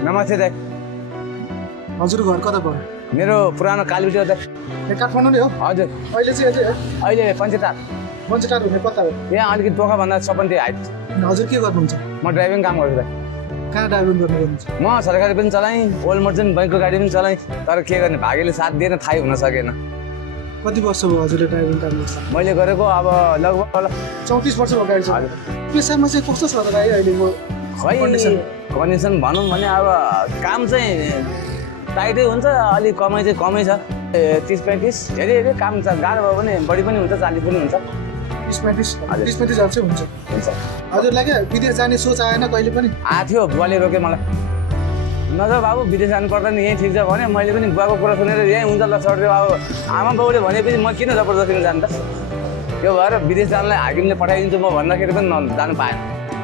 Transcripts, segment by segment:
नमस्ते दाइ। हजुर घर कता पर्यो? मेरो पुरानो कालीबिटी हो दाइ। काठमाडौँ नै हो? हजुर। अहिले चाहिँ अहिले पञ्चेटार मञ्चटार हुने कता हो? यहाँ अलिकति टोकाभन्दा सपन्ती हाइट। हजुर के गर्नुहुन्छ? म ड्राइभिङ काम गर्छु दाइ। कहाँ ड्राइभिङ गर्नुहुन्छ? म सरकारी पनि चलाएँ, ओल्ड मर्चेन्ट बैङ्कको गाडी पनि चलाएँ, तर के गर्ने भाग्यले साथ दिएन, थाहै हुन सकेन। कति वर्ष भयो हजुरले ड्राइभिङ काम गर्छ? मैले गरेको अब लगभग 34 वर्ष भयो गाडी चलाएको। पेसामा चाहिँ कस्तो छ त भाइ अहिलेको खै कन्डिसन भनौँ भने अब काम चाहिँ टाइटै हुन्छ, अलिक कमाइ चाहिँ कमै छ। 30-35 धेरै धेरै काम छ, गाह्रो भयो भने बढी पनि हुन्छ, 40 पनि हुन्छ। 30-35 हजार चाहिँ हुन्छ। हजुरलाई क्या विदेश जाने सोच आएन कहिले पनि? आएको थियो, बुवाले रोक्यो मलाई। नजा बाबु विदेश जानु पर्दैन, यहीँ ठिक छ भने मैले पनि बुवाको कुरा सुनेर यहीँ हुन्छ ल छोडिदियो। अब आमा बाउले भनेपछि म किन जबरजस्ती जानु त? त्यो भएर विदेश जानलाई हाकिमले पठाइदिन्छु म भन्दाखेरि पनि जानु पाएन।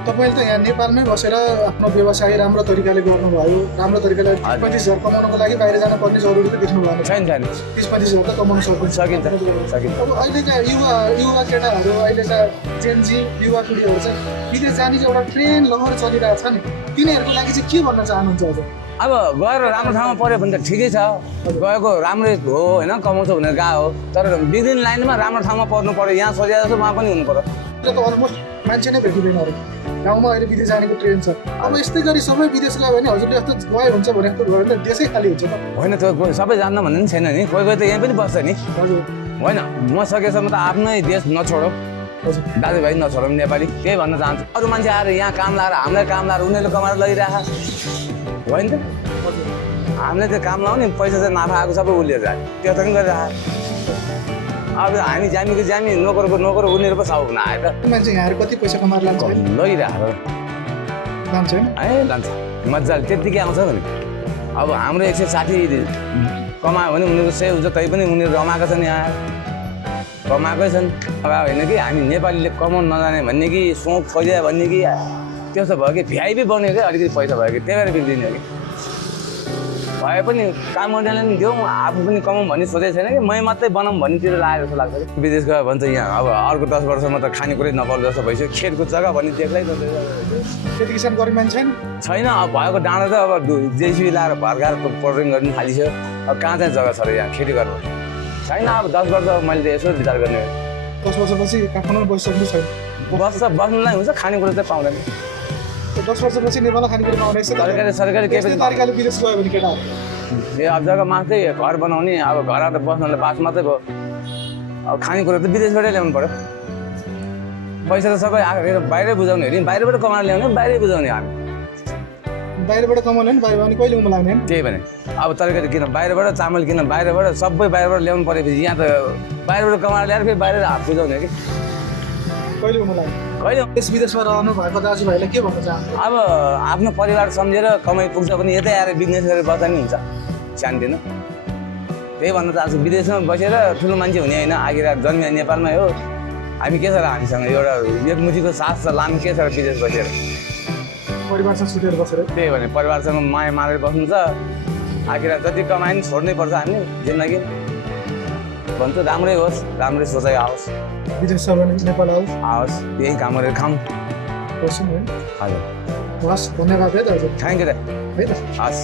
तपाईँले त यहाँ नेपालमै बसेर आफ्नो व्यवसाय राम्रो तरिकाले गर्नुभयो, राम्रो तरिकाले 35,000 कमाउनको लागि बाहिर जानु पर्ने जरुरी त देख्नु भएन। छैन 30-35,000 त कमाउन सकिन्छ। अब अहिलेका युवा केटाहरू, अहिलेका जेनजी युवा पिँढीहरू चाहिँ विदेश जाने चाहिँ एउटा ट्रेन लहर चलिरहेको छ नि, तिनीहरूको लागि चाहिँ के भन्न चाहनुहुन्छ हजुर? अब गएर राम्रो ठाउँमा पऱ्यो भने त ठिकै छ, गएको राम्रै हो होइन, कमाउँछ भनेर गएको हो, तर बिग्रिने लाइनमा राम्रो ठाउँमा पर्नु पऱ्यो। यहाँ सोचे जस्तो उहाँ पनि हुनु पऱ्यो। त अलमोस्ट मान्छे नै भेटिँदैन अरे गाउँमा अहिले विदेश जानेको ट्रेन छ। अब यस्तै गरी सबै विदेश गयो भने हजुरले जस्तो गए हुन्छ भने जस्तो भयो भने त देशै खाली हुन्छ त। होइन त्यो सबै जान्न भन्ने पनि छैन नि, कोही कोही त यहीँ पनि बस्छ नि। हजुर होइन म सकेसम्म त आफ्नै देश नछोडौँ, हजुर दाजुभाइ नछोडौँ नेपाली, त्यही भन्न चाहन्छु। अरू मान्छे आएर यहाँ काम लाएर हामीलाई काम लाएर उनीहरूले कमाएर लगिरहेको होइन त। हामीले त्यो काम लाउने पैसा चाहिँ नाफा आएको सबै उसले जाने, त्यो त पनि गरिरहेको। अब हामी ज्यामी नोकरको नोकर उनीहरू पो सब हुन आयो त। मान्छे यहाँ कति पैसा कमाएर लान्छ लगिरहेको लान्छ लान्छ मजाले त्यत्तिकै आउँछ भने। अब हाम्रो 160 कमायो भने उनीहरूको सही हुन्छ, तै पनि उनीहरू रमाएका छन्, यहाँ कमाएकै छन्। अब होइन कि हामी नेपालीले कमाउन नजाने भन्ने कि सोच खोज्यो भन्ने कि त्यस्तो भयो कि भ्याइपी बन्यो कि अलिकति पैसा भयो कि त्यही भएर बिग्रिने कि भए पनि काम गर्नेले पनि दिउँ, आफू पनि कमाउँ भन्ने सोचेको छैन कि मै मात्रै बनाऊँ भन्नेतिर लागेको जस्तो लाग्छ कि। विदेश गयो भने चाहिँ यहाँ अब अर्को 10 वर्षमा त खानेकुरै नपाउँ जस्तो भइसक्यो। खेतको जग्गा भन्ने देख्लै खेती किसान गर्ने मान्छे छैन। अब भएको डाँडा त अब जेसिबी लाएर भर्काएर पोल्ट्रिङ गर्नु थालिसक्यो। अब कहाँ चाहिँ जग्गा छ र यहाँ खेती गर्नु छैन। अब 10 वर्ष मैले त यसो विचार गर्ने 10 वर्षपछि काठमाडौँ बसिसक्नु छैन। बस्नुलाई हुन्छ, खानेकुरा चाहिँ पाउँदैन। 10 वर्षपछि नेपालमा खानेकुरा पाउने सरकारी केही पनि तरिकाले विदेश गयो भने केटाहरू अब जग्गा मात्रै घर बनाउने, अब घर त बस्नलाई बास मात्रै भयो। अब खानेकुरा त विदेशबाटै ल्याउनु पऱ्यो। पैसा त सबै आएको बाहिरै बुझाउने हेरि बाहिरबाट कमाएर ल्याउने, बाहिरै बुझाउने हामी। बाहिरबाट कमाउने नि बाहिर भने कहिले उमा लाग्ने त्यही भने अब तरकारी किन बाहिरबाट, चामल किन बाहिरबाट, सबै बाहिरबाट ल्याउनु परेपछि यहाँ त बाहिरबाट कमाएर ल्याएर फेरि बाहिर हात बुझाउने कि कहिले उमा लाग्ने। कहिले देश विदेशमा रहनु भएको दाजुभाइलाई के भन्न चाहन्छु? अब आफ्नो परिवार सम्झेर कमाइ पुग्छ भने यतै आएर बिजनेस गरेर बस्दा नि हुन्छ, शान्तिन। त्यही भन्न चाहन्छु, विदेशमा बसेर ठुलो मान्छे हुने होइन, आखिर जन्मिया नेपालमै हो। हामी के छ र हामीसँग एउटा एकमुठीको सास छ, लानु के छ र विदेश बसेर परिवारसँग छुटेर बसेर। त्यही भने परिवारसँग माया मारेर बस्नु छ। आखिर जति कमाए पनि छोड्नै पर्छ हामी जिन्दगी। भन्छु राम्रै होस्, राम्रै सोचाइ आओस्, विदेश छ भने नेपाल आओस्, यही काम गरेर खाऊँ। बस्छौँ है। हजुर हस् धन्यवाद है दाजु। थ्याङ्क यू है त हस्।